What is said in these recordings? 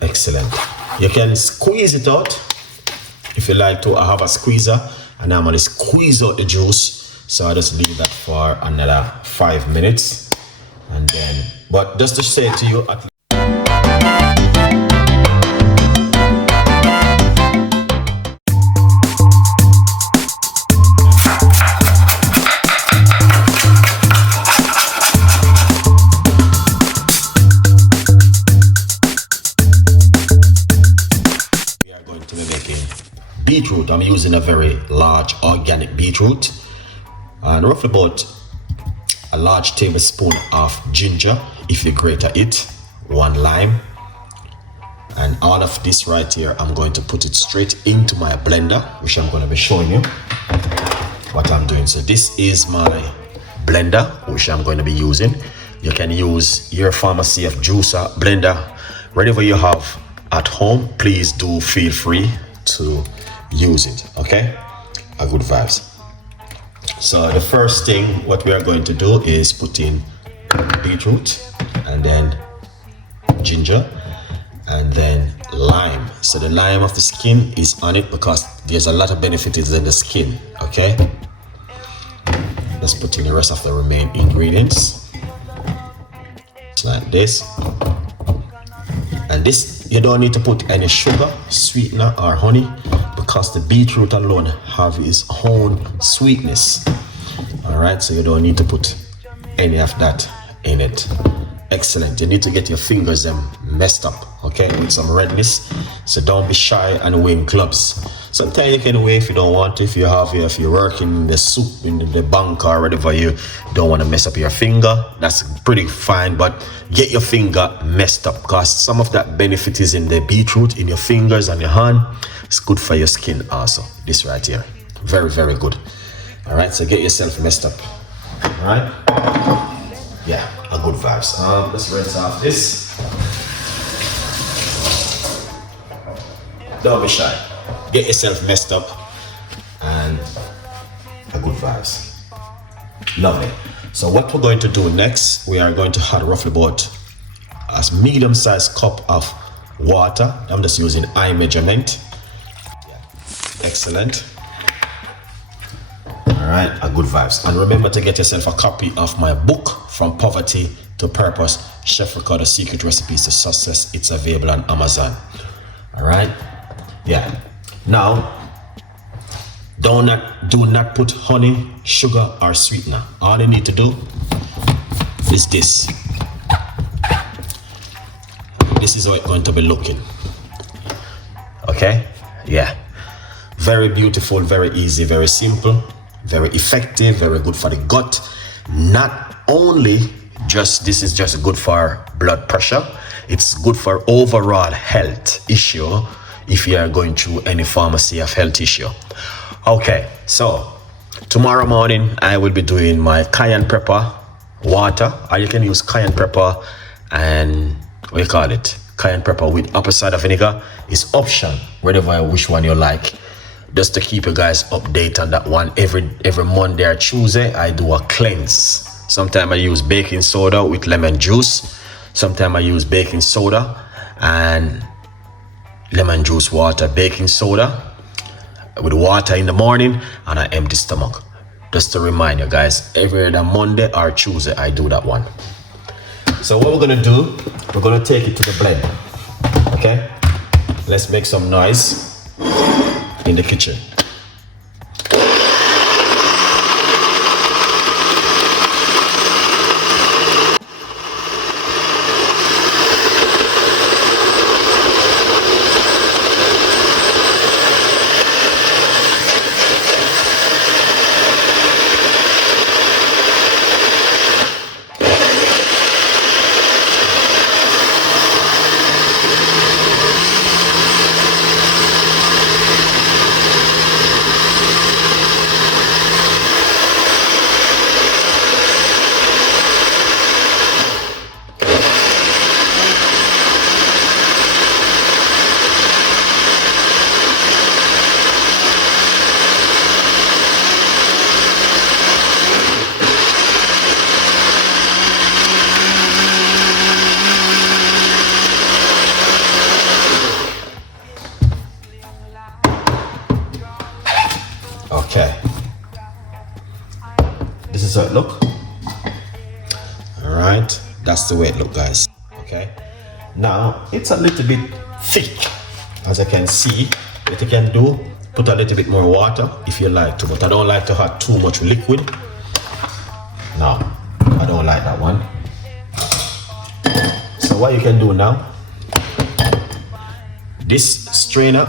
Excellent. You can squeeze it out if you like to. I have a squeezer and I'm gonna squeeze out the juice. So I just leave that for another 5 minutes. And then, but just to say to you, at beetroot. I'm using a very large organic beetroot and roughly about a large tablespoon of ginger if you grate it, 1 lime, and all of this right here I'm going to put it straight into my blender, which I'm going to be showing you what I'm doing. So this is my blender which I'm going to be using. You can use your pharmacy of juicer, blender, whatever you have at home. Please do feel free to use it. Okay, a good vibes. So the first thing what we are going to do is put in beetroot and then ginger and then lime. So the lime of the skin is on it because there's a lot of benefits in the skin. Okay, let's put in the rest of the remaining ingredients like this. And this, you don't need to put any sugar, sweetener or honey because the beetroot alone have its own sweetness. All right, so you don't need to put any of that in it. Excellent. You need to get your fingers messed up, okay, with some redness. So don't be shy and wear gloves. Sometimes you can wear if you don't want to. If you're working in the soup, in the bank or whatever, you don't want to mess up your finger, that's pretty fine. But get your finger messed up because some of that benefit is in the beetroot in your fingers and your hand. It's good for your skin also. This right here, very, very good. All right, so get yourself messed up. All right, yeah, a good vibes. Let's rinse off this. Don't be shy. Get yourself messed up and a good vibes. Lovely. So what we're going to do next, we are going to add roughly about a medium-sized cup of water. I'm just using eye measurement. Excellent. All right, a good vibes. And remember to get yourself a copy of my book, From Poverty to Purpose, Chef Ricardo Secret Recipes to Success. It's available on Amazon. All right, yeah. Now, do not put honey, sugar or sweetener. All you need to do is this. This is how it's going to be looking. Okay, yeah. Very beautiful, very easy, very simple, very effective, very good for the gut. Not only just, this is just good for blood pressure, it's good for overall health issue if you are going through any pharmacy of health issue. Okay, so tomorrow morning I will be doing my cayenne pepper water, or you can use cayenne pepper and what you call it, cayenne pepper with apple cider vinegar. It's option, whatever which one you like. Just to keep you guys updated on that one, every Monday or Tuesday I do a cleanse. Sometimes I use baking soda with lemon juice. Sometimes I use baking soda and lemon juice water, baking soda with water in the morning and an empty stomach. Just to remind you guys, every other Monday or Tuesday I do that one. So what we're gonna do, we're gonna take it to the blend. Okay, let's make some noise in the kitchen. That's the way it looks, guys. Okay. Now it's a little bit thick, as I can see. What you can do, put a little bit more water if you like to, but I don't like to have too much liquid. No, I don't like that one. So what you can do now, this strainer,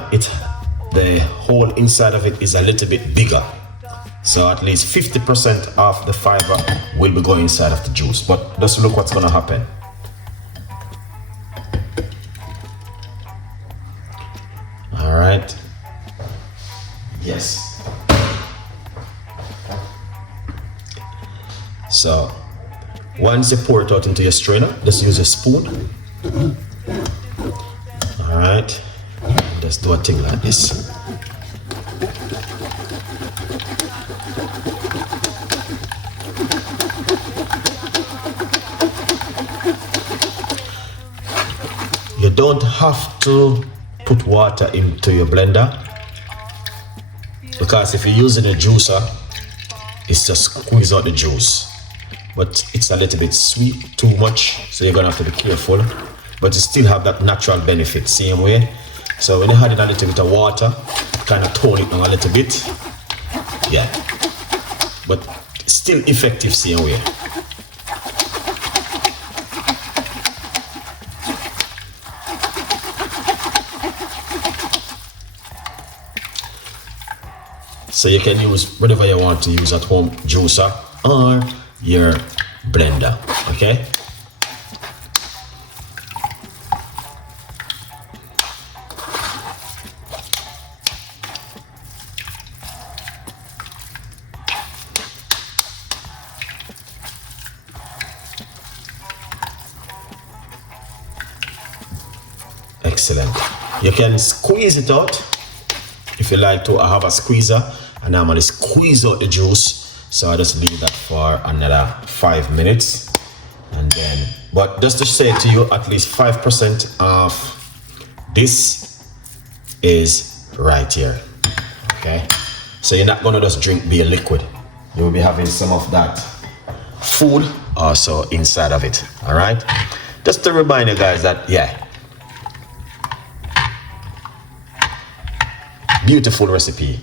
the whole inside of it is a little bit bigger. So at least 50% of the fiber will be going inside of the juice. But just look what's gonna happen. All right. Yes. So once you pour it out into your strainer, just use a spoon. All right. Just do a thing like this. You don't have to put water into your blender, because if you're using a juicer, it's just squeeze out the juice. But it's a little bit sweet, too much, so you're gonna have to be careful. But you still have that natural benefit, same way. So when you add in a little bit of water, kind of tone it down a little bit. Yeah. But still effective, same way. So you can use whatever you want to use at home, juicer or your blender, okay? Excellent. You can squeeze it out if you like to. I have a squeezer and I'm gonna squeeze out the juice, so I just leave that for another 5 minutes, and then, but just to say to you, at least 5% of this is right here. Okay, so you're not gonna just drink beer liquid, you will be having some of that food also inside of it. All right, just to remind you guys that, yeah, beautiful recipe.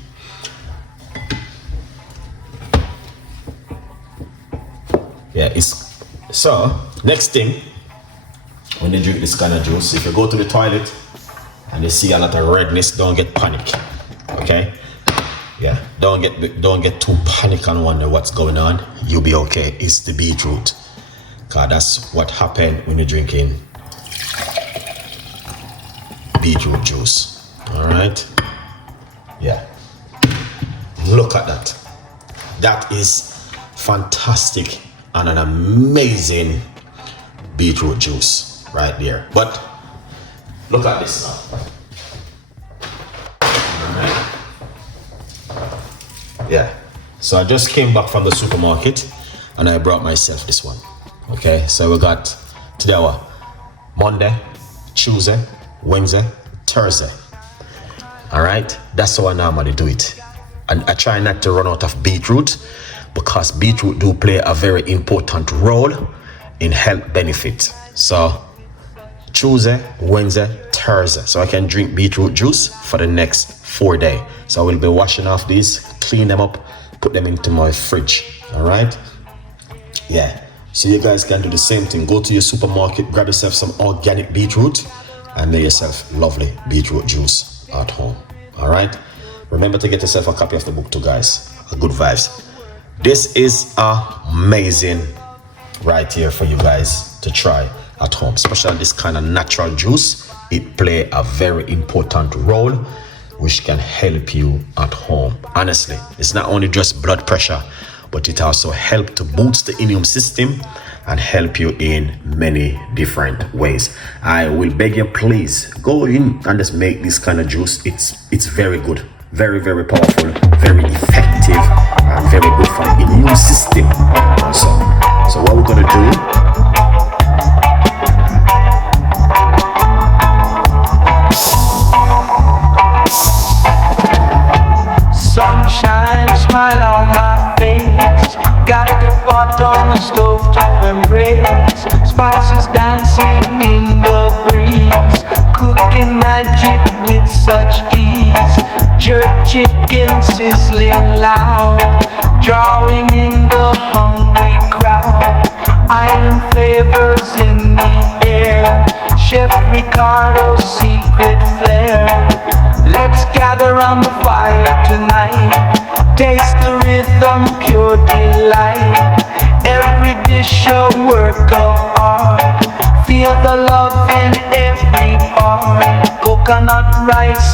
Yeah, it's so next thing, when you drink this kind of juice, if you go to the toilet and you see a lot of redness, don't get panic. Okay, yeah, don't get too panic and wonder what's going on. You'll be okay. It's the beetroot, cause that's what happened when you're drinking beetroot juice. All right. Yeah, look at that. That is fantastic and an amazing beetroot juice right there. But look at this now. Alright. Yeah, so I just came back from the supermarket and I brought myself this one. Okay, so we got today our Monday, Tuesday, Wednesday, Thursday. All right, that's how I normally do it, and I try not to run out of beetroot, because beetroot do play a very important role in health benefit. So Tuesday, Wednesday, Thursday, so I can drink beetroot juice for the next 4 days. So I will be washing off these, clean them up, put them into my fridge. All right, yeah, so you guys can do the same thing. Go to your supermarket, grab yourself some organic beetroot and make yourself lovely beetroot juice at home. All right, remember to get yourself a copy of the book too, guys. Good vibes. This is amazing right here for you guys to try at home, especially this kind of natural juice. It play a very important role which can help you at home. Honestly, it's not only just blood pressure, but it also help to boost the immune system and help you in many different ways. I will beg you, please go in and just make this kind of juice. It's very good, very, very powerful, very effective, and very good for the immune system also. So what we're gonna do, sunshine, smile on my face. Got the pot on the stove to embrace. Spicy chicken sizzling loud, drawing in the hungry crowd. Iron flavors in the air, Chef Ricardo's secret flair. Let's gather round the fire tonight, taste the rhythm, pure delight. Every dish a work of art, feel the love in every part. Coconut rice